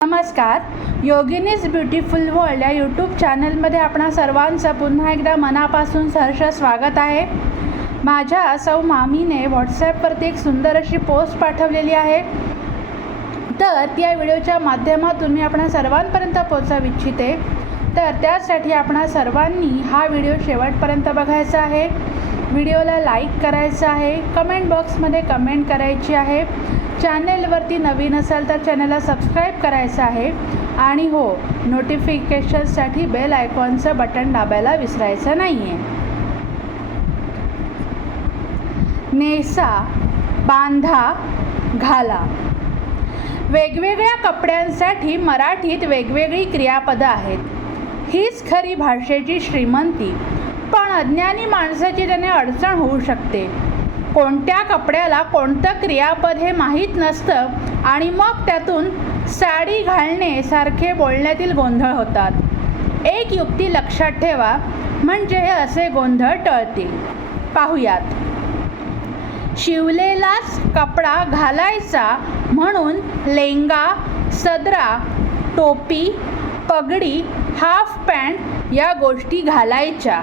नमस्कार. योगिनीज beautiful world या YouTube चॅनलमध्ये आपणा सर्वांचं पुन्हा एकदा मनापासून सहर्ष स्वागत आहे. माझ्या सौ मामीने व्हॉट्सॲपवरती एक सुंदर अशी पोस्ट पाठवलेली आहे, तर त्या व्हिडिओच्या माध्यमातून मी आपणा सर्वांपर्यंत पोहोचवू इच्छिते. तर त्यासाठी आपणा सर्वांनी हा व्हिडिओ शेवटपर्यंत बघायचा आहे. व्हिडिओला लाईक करायचं आहे, कमेंट बॉक्समध्ये कमेंट करायची आहे. चॅनेलवरती नवीन असाल तर चॅनलला सबस्क्राईब करायचं आहे आणि हो, नोटिफिकेशनसाठी बेल आयकॉनचं बटन दाबायला विसरायचं नाही आहे. नेसा, बांधा, घाला. वेगवेगळ्या कपड्यांसाठी मराठीत वेगवेगळी क्रियापदं आहेत. हीच खरी भाषेची श्रीमंती. पण अज्ञानी माणसाची त्याने अडचण होऊ शकते. कोणत्या कपड्याला कोणतं क्रियापद हे माहीत नसतं आणि मग त्यातून साडी घालणे सारखे बोलण्यातील गोंधळ होतात. एक युक्ती लक्षात ठेवा, म्हणजे हे असे गोंधळ टळतील. पाहूयात. शिवलेलाच कपडा घालायचा म्हणून लेंगा, सदरा, टोपी, पगडी, हाफ पॅन्ट या गोष्टी घालायच्या.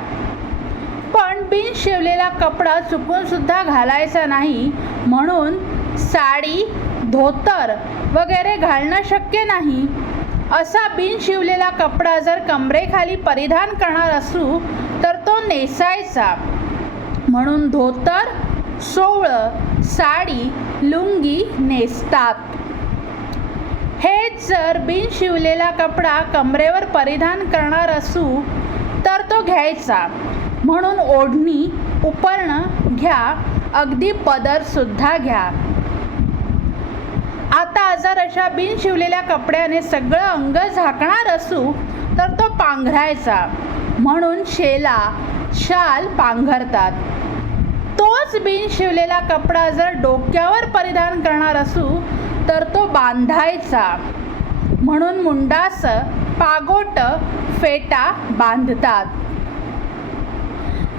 पण बिन शिवलेला कपडा चुकूनसुद्धा घालायचा नाही म्हणून साडी, धोतर वगैरे घालणं शक्य नाही. असा बिन शिवलेला कपडा जर कमरेखाली परिधान करणार असू तर तो नेसायचा म्हणून धोतर, सोवळं, साडी, लुंगी नेसतात. हेच जर बिन शिवलेला कपडा कमरेवर परिधान करणार असू तर तो घ्यायचा म्हणून ओढणी, उपरणं घ्या, अगदी पदरसुद्धा घ्या. आता जर अशा बिन शिवलेल्या कपड्याने सगळं अंग झाकणार असू तर तो पांघरायचा म्हणून शेला, शाल पांघरतात. तोच बिन शिवलेला कपडा जर डोक्यावर परिधान करणार असू तर तो बांधायचा म्हणून मुंडास, पागोट, फेटा बांधतात.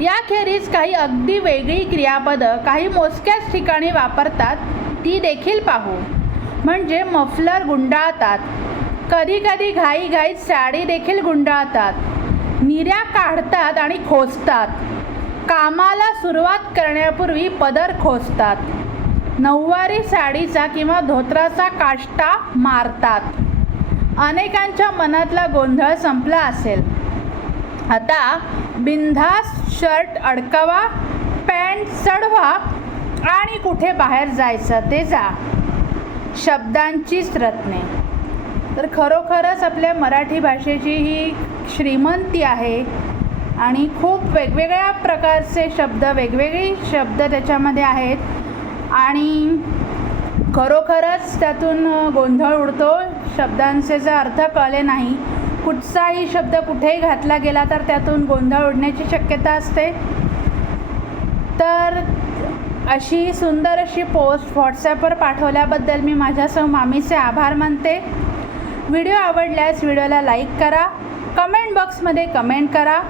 याखेरीज काही अगदी वेगळी क्रियापदं काही मोजक्याच ठिकाणी वापरतात, ती देखील पाहू. म्हणजे मफलर गुंडाळतात. कधीकधी घाईघाईत साडी देखील गुंडाळतात. निऱ्या काढतात आणि खोचतात. कामाला सुरुवात करण्यापूर्वी पदर खोचतात. नऊवारी साडीचा किंवा धोत्राचा काष्टा मारतात. अनेकांच्या मनातला गोंधळ संपला असेल. आता बिनधास्त शर्ट अडकवा, पॅन्ट चढवा आणि कुठे बाहेर जायचं ते जा. शब्दांचीच रत्ने. तर खरोखरच आपल्या मराठी भाषेची ही श्रीमंती आहे आणि खूप वेगवेगळ्या प्रकारचे शब्द, वेगवेगळे शब्द त्याच्यामध्ये आहेत आणि खरोखरच त्यातून गोंधळ उडतो. शब्दांचे जर अर्थ कळले नाही, कुठचाही शब्द कुठेही घातला गेला तर त्यातून गोंधळ उडण्याची शक्यता असते. तर अशी सुंदर अशी पोस्ट व्हॉट्सॲपवर पाठवल्याबद्दल मी माझ्या सौ मामीचे आभार मानते. व्हिडिओ आवडल्यास व्हिडिओला लाईक करा, कमेंट बॉक्समध्ये कमेंट करा.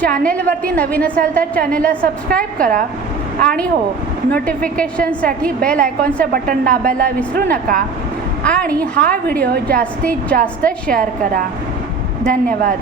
चॅनेलवरती नवीन असाल तर चॅनेलला सबस्क्राईब करा आणि हो, नोटिफिकेशनसाठी बेल आयकॉनचं बटन दाबायला विसरू नका आणि हा व्हिडिओ जास्तीत जास्त शेअर करा. धन्यवाद.